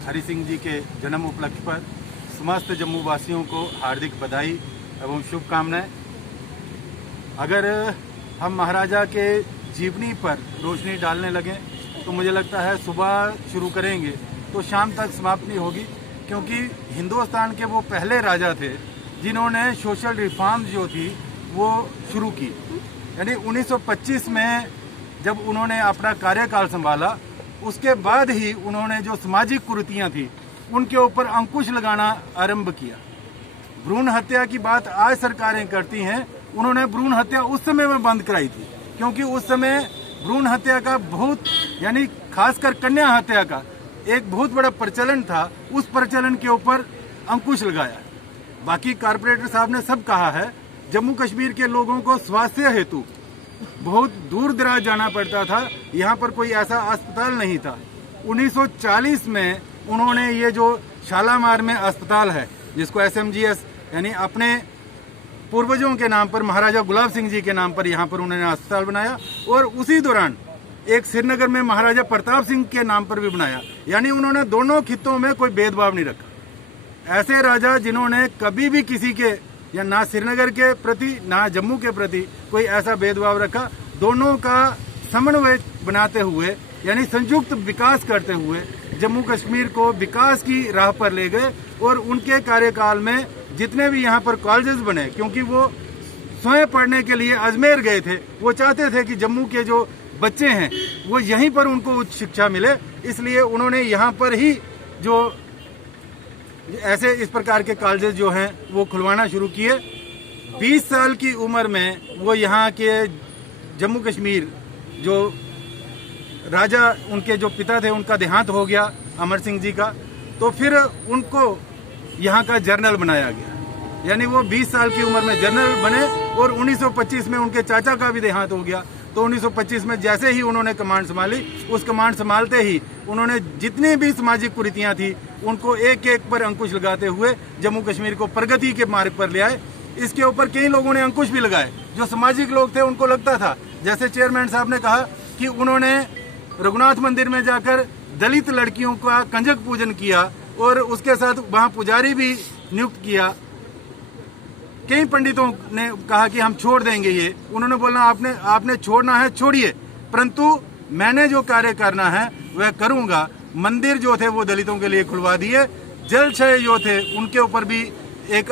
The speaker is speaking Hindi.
हरि सिंह जी के जन्म उपलक्ष्य पर समस्त जम्मू वासियों को हार्दिक बधाई एवं शुभकामनाएं। अगर हम महाराजा के जीवनी पर रोशनी डालने लगें तो मुझे लगता है सुबह शुरू करेंगे तो शाम तक समाप्त नहीं होगी, क्योंकि हिंदुस्तान के वो पहले राजा थे जिन्होंने सोशल रिफॉर्म जो थी वो शुरू की। यानी 1925 में जब उन्होंने अपना कार्यकाल संभाला, उसके बाद ही उन्होंने जो सामाजिक कुरीतियां थी उनके ऊपर अंकुश लगाना आरंभ किया। भ्रूण हत्या की बात आज सरकारें करती हैं, उन्होंने भ्रूण हत्या उस समय में बंद कराई थी, क्योंकि उस समय भ्रूण हत्या का बहुत यानी खासकर कन्या हत्या का एक बहुत बड़ा प्रचलन था। उस प्रचलन के ऊपर अंकुश लगाया। बाकी कारपोरेटर साहब ने सब कहा है, जम्मू कश्मीर के लोगों को स्वास्थ्य हेतु बहुत दूर दराज जाना पड़ता था, यहाँ पर कोई ऐसा अस्पताल नहीं था। 1940 में उन्होंने ये जो शालामार में अस्पताल है, जिसको SMGS यानी अपने पूर्वजों के नाम पर, महाराजा गुलाब सिंह जी के नाम पर यहाँ पर उन्होंने अस्पताल बनाया, और उसी दौरान एक श्रीनगर में महाराजा प्रताप सिंह के नाम पर भी बनाया। यानी उन्होंने दोनों खित्तों में कोई भेदभाव नहीं रखा। ऐसे राजा जिन्होंने कभी भी किसी के या ना श्रीनगर के प्रति ना जम्मू के प्रति कोई ऐसा भेदभाव रखा, दोनों का समन्वय बनाते हुए यानी संयुक्त विकास करते हुए जम्मू कश्मीर को विकास की राह पर ले गए। और उनके कार्यकाल में जितने भी यहाँ पर कॉलेजेस बने, क्योंकि वो स्वयं पढ़ने के लिए अजमेर गए थे, वो चाहते थे कि जम्मू के जो बच्चे हैं वो यहीं पर उनको उच्च शिक्षा मिले, इसलिए उन्होंने यहाँ पर ही जो ऐसे इस प्रकार के कॉलेजेस जो हैं वो खुलवाना शुरू किए। 20 साल की उम्र में वो यहाँ के जम्मू कश्मीर जो राजा उनके जो पिता थे उनका देहांत हो गया, अमर सिंह जी का, तो फिर उनको यहाँ का जनरल बनाया गया। यानी वो 20 साल की उम्र में जनरल बने, और 1925 में उनके चाचा का भी देहांत हो गया। तो 1925 में जैसे ही उन्होंने कमांड संभाली, उस कमांड संभालते ही उन्होंने जितनी भी सामाजिक कुरीतियां थी उनको एक एक पर अंकुश लगाते हुए जम्मू कश्मीर को प्रगति के मार्ग पर ले आए। इसके ऊपर कई लोगों ने अंकुश भी लगाए। जो सामाजिक लोग थे उनको लगता था, जैसे चेयरमैन साहब ने कहा कि उन्होंने रघुनाथ मंदिर में जाकर दलित लड़कियों का कंजक पूजन किया और उसके साथ वहां पुजारी भी नियुक्त किया। कई पंडितों ने कहा कि हम छोड़ देंगे ये, उन्होंने बोला आपने छोड़ना है छोड़िए, परंतु मैंने जो कार्य करना है वह करूंगा। मंदिर जो थे वो दलितों के लिए खुलवा दिए। जल क्षय जो थे उनके ऊपर भी एक